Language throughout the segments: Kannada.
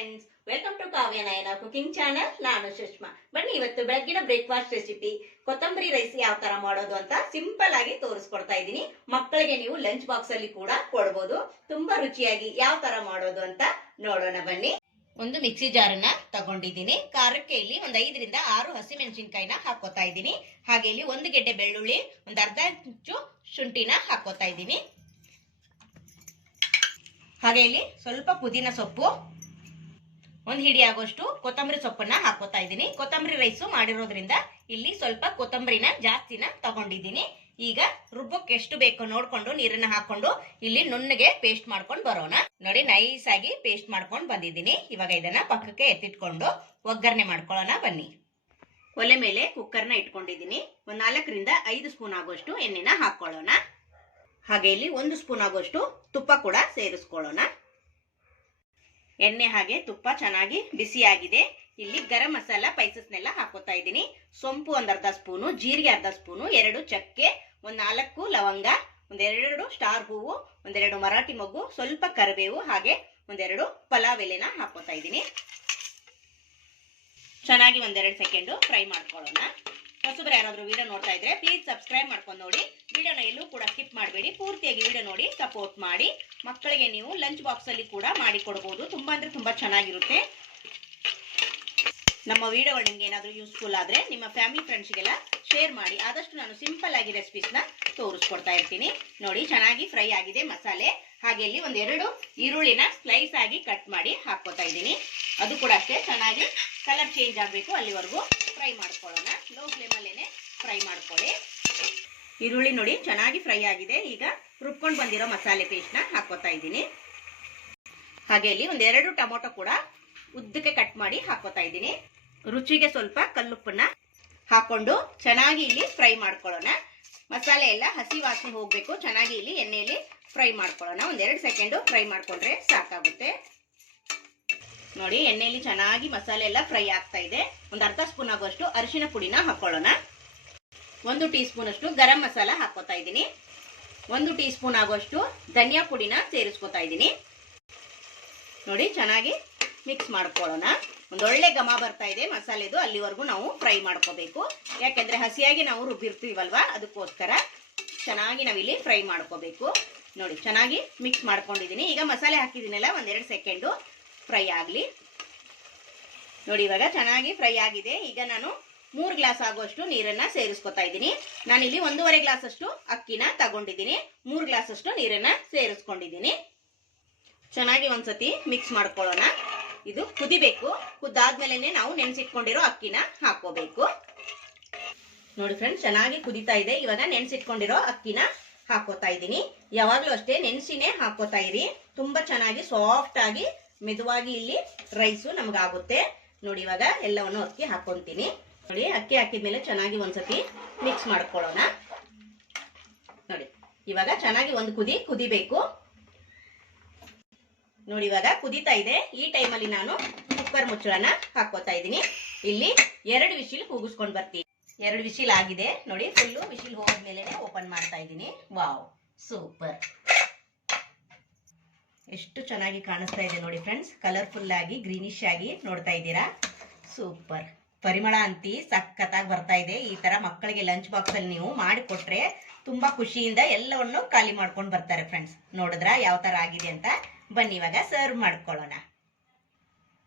Friends welcome to Kavya Nayana cooking channel ನಾನು ಸುಷ್ಮಾ. ಬನ್ನಿ, ಇವತ್ತು ಬೆಳಗ್ಗಿನ ಬ್ರೇಕ್ಫಾಸ್ಟ್ ರೆಸಿಪಿ ಕೊತ್ತಂಬರಿ ರೈಸ್ ಯಾವ ತರ ಮಾಡೋದು ಅಂತ ಸಿಂಪಲ್ ಆಗಿ ತೋರಿಸ್ಕೊಡ್ತಾ ಇದ್ದೀನಿ. ಮಕ್ಕಳಿಗೆ ನೀವು ಲಂಚ್ ಬಾಕ್ಸ್ ಅಲ್ಲಿ ಕೂಡ ಕೊಡ್ಬೋದು. ತುಂಬಾ ರುಚಿಯಾಗಿ ಯಾವ ತರ ಮಾಡೋದು ಅಂತ ನೋಡೋಣ ಬನ್ನಿ. ಒಂದು ಮಿಕ್ಸಿ ಜಾರನ್ನ ತಗೊಂಡಿದ್ದೀನಿ. ಖಾರಕ್ಕೆ ಇಲ್ಲಿ ಒಂದು ಐದರಿಂದ ಆರು ಹಸಿಮೆಣಸಿನ್ಕಾಯಿನ ಹಾಕೋತಾ ಇದ್ದೀನಿ. ಹಾಗೆ ಇಲ್ಲಿ ಒಂದು ಗೆಡ್ಡೆ ಬೆಳ್ಳುಳ್ಳಿ, ಒಂದು ಅರ್ಧ ಇಂಚು ಶುಂಠಿನ ಹಾಕೋತಾ ಇದ್ದೀನಿ. ಹಾಗೆ ಇಲ್ಲಿ ಸ್ವಲ್ಪ ಪುದೀನ ಸೊಪ್ಪು ಒಂದು ಹಿಡಿ ಆಗೋಷ್ಟು ಕೊತ್ತಂಬರಿ ಸೊಪ್ಪನ್ನ ಹಾಕೋತಾ ಇದ್ದೀನಿ. ಕೊತ್ತಂಬರಿ ರೈಸು ಮಾಡಿರೋದ್ರಿಂದ ಇಲ್ಲಿ ಸ್ವಲ್ಪ ಕೊತ್ತಂಬರಿನ ಜಾಸ್ತಿನ ತಗೊಂಡಿದ್ದೀನಿ. ಈಗ ರುಬ್ಬಕ್ಕೆ ಎಷ್ಟು ಬೇಕೋ ನೋಡ್ಕೊಂಡು ನೀರನ್ನ ಹಾಕೊಂಡು ಇಲ್ಲಿ ನುಣ್ಣಗೆ ಪೇಸ್ಟ್ ಮಾಡ್ಕೊಂಡು ಬರೋಣ. ನೋಡಿ ನೈಸ್ ಆಗಿ ಪೇಸ್ಟ್ ಮಾಡ್ಕೊಂಡು ಬಂದಿದ್ದೀನಿ. ಇವಾಗ ಇದನ್ನ ಪಕ್ಕಕ್ಕೆ ಎತ್ತಿಟ್ಕೊಂಡು ಒಗ್ಗರಣೆ ಮಾಡ್ಕೊಳ್ಳೋಣ, ಬನ್ನಿ. ಒಲೆ ಮೇಲೆ ಕುಕ್ಕರ್ನ ಇಟ್ಕೊಂಡಿದ್ದೀನಿ. ಒಂದ್ ನಾಲ್ಕರಿಂದ ಐದು ಸ್ಪೂನ್ ಆಗೋಷ್ಟು ಎಣ್ಣೆನ ಹಾಕೊಳ್ಳೋಣ. ಹಾಗೆ ಇಲ್ಲಿ ಒಂದು ಸ್ಪೂನ್ ಆಗೋಷ್ಟು ತುಪ್ಪ ಕೂಡ ಸೇರಿಸ್ಕೊಳ್ಳೋಣ. ಎಣ್ಣೆ ಹಾಗೆ ತುಪ್ಪ ಚೆನ್ನಾಗಿ ಬಿಸಿಯಾಗಿದೆ. ಇಲ್ಲಿ ಗರಂ ಮಸಾಲ ಪೈಸಸ್ನೆಲ್ಲ ಹಾಕೋತಾ ಇದ್ದೀನಿ. ಸೊಂಪು ಒಂದ್ ಅರ್ಧ ಸ್ಪೂನು, ಜೀರಿಗೆ ಅರ್ಧ ಸ್ಪೂನು, ಎರಡು ಚಕ್ಕೆ, ಒಂದ್ ನಾಲ್ಕು ಲವಂಗ ಒಂದೆರಡು ಸ್ಟಾರ್ ಹೂವು ಒಂದೆರಡು ಮರಾಠಿ ಮೊಗ್ಗು, ಸ್ವಲ್ಪ ಕರಿಬೇವು ಹಾಗೆ ಒಂದೆರಡು ಪಲಾವ್ ಎಲೆನ ಹಾಕೋತಾ ಇದ್ದೀನಿ. ಚೆನ್ನಾಗಿ ಒಂದೆರಡು ಸೆಕೆಂಡು ಫ್ರೈ ಮಾಡ್ಕೊಳ್ಳೋಣ. ಹೊಸಬ್ರು ಯಾರಾದ್ರೂ ವಿಡಿಯೋ ನೋಡ್ತಾ ಇದ್ರೆ ಪ್ಲೀಸ್ ಸಬ್ಸ್ಕ್ರೈಬ್ ಮಾಡ್ಕೊಂಡು ನೋಡಿ. ವಿಡಿಯೋನ ಎಲ್ಲೂ ಕೂಡ ಸ್ಕಿಪ್ ಮಾಡಬೇಡಿ. ಪೂರ್ತಿಯಾಗಿ ವಿಡಿಯೋ ನೋಡಿ ಸಪೋರ್ಟ್ ಮಾಡಿ. ಮಕ್ಕಳಿಗೆ ನೀವು ಲಂಚ್ ಬಾಕ್ಸ್ ಅಲ್ಲಿ ಕೂಡ ಮಾಡಿ ಕೊಡಬಹುದು ತುಂಬಾ ಅಂದ್ರೆ ತುಂಬಾ ಚೆನ್ನಾಗಿರುತ್ತೆ. ನಮ್ಮ ವಿಡಿಯೋಗಳು ನಿಮ್ಗೆ ಏನಾದರೂ ಯೂಸ್ಫುಲ್ ಆದ್ರೆ ನಿಮ್ಮ ಫ್ಯಾಮಿಲಿ ಫ್ರೆಂಡ್ಸ್ಗೆಲ್ಲ ಶೇರ್ ಮಾಡಿ. ಆದಷ್ಟು ನಾನು ಸಿಂಪಲ್ ಆಗಿ ರೆಸಿಪೀಸ್ನ ತೋರಿಸ್ಕೊಡ್ತಾ ಇರ್ತೀನಿ. ನೋಡಿ, ಚೆನ್ನಾಗಿ ಫ್ರೈ ಆಗಿದೆ ಮಸಾಲೆ. ಹಾಗೆ ಇಲ್ಲಿ ಒಂದೆರಡು ಈರುಳ್ಳಿನ ಸ್ಲೈಸ್ ಆಗಿ ಕಟ್ ಮಾಡಿ ಹಾಕೋತಾ ಇದ್ದೀನಿ. ಅದು ಕೂಡ ಅಷ್ಟೇ ಚೆನ್ನಾಗಿ ಕಲರ್ ಚೇಂಜ್ ಆಗಬೇಕು ಅಲ್ಲಿವರೆಗೂ ಫ್ರೈ ಮಾಡ್ಕೊಳ್ಳೋಣ. ಲೋ ಫ್ಲೇಮಲ್ಲೇ ಫ್ರೈ ಮಾಡ್ಕೊಳ್ಳಿ. ಈರುಳ್ಳಿ ನೋಡಿ, ಚೆನ್ನಾಗಿ ಫ್ರೈ ಆಗಿದೆ. ಈಗ ರುಬ್ಕೊಂಡು ಬಂದಿರೋ ಮಸಾಲೆ ಪೇಸ್ಟ್ನ ಹಾಕೋತಾ ಇದ್ದೀನಿ. ಹಾಗೆ ಇಲ್ಲಿ ಒಂದೆರಡು ಟೊಮೊಟೊ ಕೂಡ ಉದ್ದಕ್ಕೆ ಕಟ್ ಮಾಡಿ ಹಾಕೋತಾ ಇದ್ದೀನಿ. ರುಚಿಗೆ ಸ್ವಲ್ಪ ಕಲ್ಲುಪ್ಪನ್ನ ಹಾಕೊಂಡು ಚೆನ್ನಾಗಿ ಇಲ್ಲಿ ಫ್ರೈ ಮಾಡ್ಕೊಳ್ಳೋಣ. ಮಸಾಲೆ ಎಲ್ಲ ಹಸಿ ವಾಸಿ ಹೋಗ್ಬೇಕು. ಚೆನ್ನಾಗಿ ಇಲ್ಲಿ ಎಣ್ಣೆಯಲ್ಲಿ ಫ್ರೈ ಮಾಡ್ಕೊಳ್ಳೋಣ. ಒಂದೆರಡು ಸೆಕೆಂಡು ಫ್ರೈ ಮಾಡ್ಕೊಂಡ್ರೆ ಸಾಕಾಗುತ್ತೆ. ನೋಡಿ, ಎಣ್ಣೆಯಲ್ಲಿ ಚೆನ್ನಾಗಿ ಮಸಾಲೆ ಎಲ್ಲ ಫ್ರೈ ಆಗ್ತಾ ಇದೆ. ಒಂದು ಅರ್ಧ ಸ್ಪೂನ್ ಆಗುವಷ್ಟು ಅರಿಶಿನ ಪುಡಿನ ಹಾಕೊಳ್ಳೋಣ. ಒಂದು ಟೀ ಸ್ಪೂನ್ ಅಷ್ಟು ಗರಂ ಮಸಾಲ ಹಾಕೋತಾ ಇದ್ದೀನಿ. ಒಂದು ಟೀ ಸ್ಪೂನ್ ಆಗುವಷ್ಟು ಧನಿಯಾ ಪುಡಿನ ಸೇರಿಸ್ಕೊತಾ ಇದ್ದೀನಿ. ನೋಡಿ, ಚೆನ್ನಾಗಿ ಮಿಕ್ಸ್ ಮಾಡ್ಕೊಳ್ಳೋಣ. ಒಂದೊಳ್ಳೆ ಘಮ ಬರ್ತಾ ಇದೆ ಮಸಾಲೆದು, ಅಲ್ಲಿವರೆಗೂ ನಾವು ಫ್ರೈ ಮಾಡ್ಕೋಬೇಕು. ಯಾಕೆಂದ್ರೆ ಹಸಿಯಾಗಿ ನಾವು ರುಬ್ಬಿರ್ತೀವಲ್ವಾ? ಅದಕ್ಕೋಸ್ಕರ ಚೆನ್ನಾಗಿ ನಾವಿಲ್ಲಿ ಫ್ರೈ ಮಾಡ್ಕೋಬೇಕು. ನೋಡಿ, ಚೆನ್ನಾಗಿ ಮಿಕ್ಸ್ ಮಾಡ್ಕೊಂಡಿದ್ದೀನಿ. ಈಗ ಮಸಾಲೆ ಹಾಕಿದ್ದೀನಲ್ಲ, ಒಂದೆರಡು ಸೆಕೆಂಡು. ಫ್ರೈ ಆಗಲಿ. ನೋಡಿ, ಇವಾಗ ಚೆನ್ನಾಗಿ ಫ್ರೈ ಆಗಿದೆ. ಈಗ ನಾನು ಮೂರು ಗ್ಲಾಸ್ ಆಗುವಷ್ಟು ನೀರನ್ನ ಸೇರಿಸ್ಕೊತಾ ಇದ್ದೀನಿ. ನಾನಿಲ್ಲಿ ಒಂದೂವರೆ ಗ್ಲಾಸ್ ಅಷ್ಟು ಅಕ್ಕಿನ ತಗೊಂಡಿದ್ದೀನಿ. ಮೂರು ಗ್ಲಾಸ್ ಅಷ್ಟು ನೀರನ್ನ ಸೇರಿಸ್ಕೊಂಡಿದ್ದೀನಿ. ಚೆನ್ನಾಗಿ ಒಂದ್ಸತಿ ಮಿಕ್ಸ್ ಮಾಡ್ಕೊಳ್ಳೋಣ. ಇದು ಕುದಿಬೇಕು. ಕುದ್ದಾದ್ಮೇಲೆ ನಾವು ನೆನೆಸಿಟ್ಕೊಂಡಿರೋ ಅಕ್ಕಿನ ಹಾಕೋಬೇಕು ನೋಡಿ ಫ್ರೆಂಡ್ಸ್ ಚೆನ್ನಾಗಿ ಕುದಿತಾ ಇದೆ. ಇವಾಗ ನೆನೆಸಿಟ್ಕೊಂಡಿರೋ ಅಕ್ಕಿನ ಹಾಕೋತಾ ಇದ್ದೀನಿ. ಯಾವಾಗಲೂ ಅಷ್ಟೇ ನೆನೆಸಿನೇ ಹಾಕೋತಾ ಇರಿ. ತುಂಬಾ ಚೆನ್ನಾಗಿ ಸಾಫ್ಟ್ ಆಗಿ ಮೆದುವಾಗಿ ಇಲ್ಲಿ ರೈಸು ನಮ್ಗಾಗುತ್ತೆ. ನೋಡಿ ಇವಾಗ ಎಲ್ಲವನ್ನು ಅಕ್ಕಿ ಹಾಕೊಂತೀನಿ. ನೋಡಿ, ಅಕ್ಕಿ ಹಾಕಿದ್ಮೇಲೆ ಚೆನ್ನಾಗಿ ಒಂದ್ಸತಿ ಮಿಕ್ಸ್ ಮಾಡ್ಕೊಳ್ಳೋಣ. ನೋಡಿ, ಇವಾಗ ಚೆನ್ನಾಗಿ ಒಂದು ಕುದಿ, ಕುದಿಬೇಕು. ನೋಡಿ, ಇವಾಗ ಕುದಿತಾ ಇದೆ. ಈ ಟೈಮಲ್ಲಿ ನಾನು ಕುಕ್ಕರ್ ಮುಚ್ಚಳನ ಹಾಕೋತಾ ಇದ್ದೀನಿ. ಇಲ್ಲಿ ಎರಡು ವಿಶಿಲ್ ಕೂಗಿಸ್ಕೊಂಡು ಬರ್ತೀನಿ. ಎರಡು ವಿಶಿಲ್ ಆಗಿದೆ. ನೋಡಿ ಫುಲ್ಲು ವಿಶಿಲ್ ಹೋದ್ಮೇಲೆ ಓಪನ್ ಮಾಡ್ತಾ ಇದ್ದೀನಿ. ವಾವ್ ಸೂಪರ್ ಎಷ್ಟು ಚೆನ್ನಾಗಿ ಕಾಣಿಸ್ತಾ ಇದೆ ನೋಡಿ ಫ್ರೆಂಡ್ಸ್ ಕಲರ್ಫುಲ್ ಆಗಿ ಗ್ರೀನಿಶ್ ಆಗಿ ನೋಡ್ತಾ ಇದ್ದೀರಾ? ಸೂಪರ್ ಪರಿಮಳ ಅಂತಿ ಸಖತ್ತಾಗಿ ಬರ್ತಾ ಇದೆ. ಈ ತರ ಮಕ್ಕಳಿಗೆ ಲಂಚ್ ಬಾಕ್ಸ್ ಅಲ್ಲಿ ನೀವು ಮಾಡಿಕೊಟ್ರೆ ತುಂಬಾ ಖುಷಿಯಿಂದ ಎಲ್ಲವನ್ನು ಖಾಲಿ ಮಾಡ್ಕೊಂಡು ಬರ್ತಾರೆ ಫ್ರೆಂಡ್ಸ್ ನೋಡಿದ್ರ? ಯಾವ ತರ ಆಗಿದೆ ಅಂತ ಬನ್ನಿ, ಇವಾಗ ಸರ್ವ್ ಮಾಡ್ಕೊಳ್ಳೋಣ.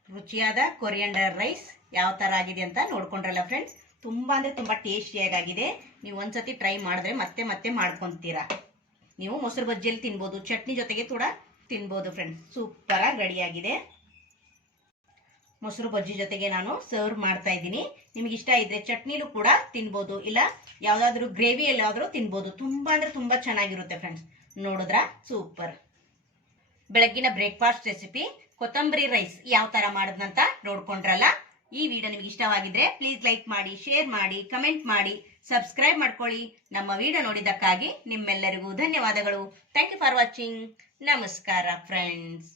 ರುಚಿಯಾದ ಕೊರಿಯಂಡರ್ ರೈಸ್ ಯಾವ ತರ ಆಗಿದೆ ಅಂತ ನೋಡ್ಕೊಂಡ್ರಲ್ಲ ಫ್ರೆಂಡ್ಸ್ ತುಂಬಾ ಅಂದ್ರೆ ತುಂಬಾ ಟೇಸ್ಟಿಯಾಗಿದೆ ನೀವು ಒಂದ್ಸತಿ ಟ್ರೈ ಮಾಡಿದ್ರೆ ಮತ್ತೆ ಮತ್ತೆ ಮಾಡ್ಕೊಂತೀರಾ. ನೀವು ಮೊಸರು ಬಜ್ಜಿಯಲ್ಲಿ ತಿನ್ಬೋದು, ಚಟ್ನಿ ಜೊತೆಗೆ ಕೂಡ ತಿನ್ಬೋದು ಫ್ರೆಂಡ್ಸ್ ಸೂಪರಾಗಿ ರೆಡಿಯಾಗಿದೆ ಮೊಸರು ಬಜ್ಜಿ ಜೊತೆಗೆ ನಾನು ಸರ್ವ್ ಮಾಡ್ತಾ ಇದ್ದೀನಿ. ನಿಮ್ಗೆ ಇಷ್ಟ ಇದ್ರೆ ಚಟ್ನಿಲೂ ಕೂಡ ತಿನ್ಬೋದು, ಇಲ್ಲ ಯಾವ್ದಾದ್ರು ಗ್ರೇವಿಯಲ್ಲಾದರೂ ತಿನ್ಬೋದು. ತುಂಬಾ ಅಂದ್ರೆ ತುಂಬಾ ಚೆನ್ನಾಗಿರುತ್ತೆ ಫ್ರೆಂಡ್ಸ್ ನೋಡಿದ್ರ? ಸೂಪರ್. ಬೆಳಗ್ಗಿನ ಬ್ರೇಕ್ಫಾಸ್ಟ್ ರೆಸಿಪಿ ಕೊತ್ತಂಬರಿ ರೈಸ್ ಯಾವ ತರ ಮಾಡೋದಂತ ನೋಡ್ಕೊಂಡ್ರಲ್ಲ? ಈ ವಿಡಿಯೋ ನಿಮ್ಗೆ ಇಷ್ಟವಾಗಿದ್ರೆ ಪ್ಲೀಸ್ ಲೈಕ್ ಮಾಡಿ ಶೇರ್ ಮಾಡಿ ಕಮೆಂಟ್ ಮಾಡಿ ಸಬ್ಸ್ಕ್ರೈಬ್ ಮಾಡ್ಕೊಳ್ಳಿ. ನಮ್ಮ ವಿಡಿಯೋ ನೋಡಿದ್ದಕ್ಕಾಗಿ ನಿಮ್ಮೆಲ್ಲರಿಗೂ ಧನ್ಯವಾದಗಳು. ಥ್ಯಾಂಕ್ ಯು ಫಾರ್ ವಾಚಿಂಗ್ ನಮಸ್ಕಾರ ಫ್ರೆಂಡ್ಸ್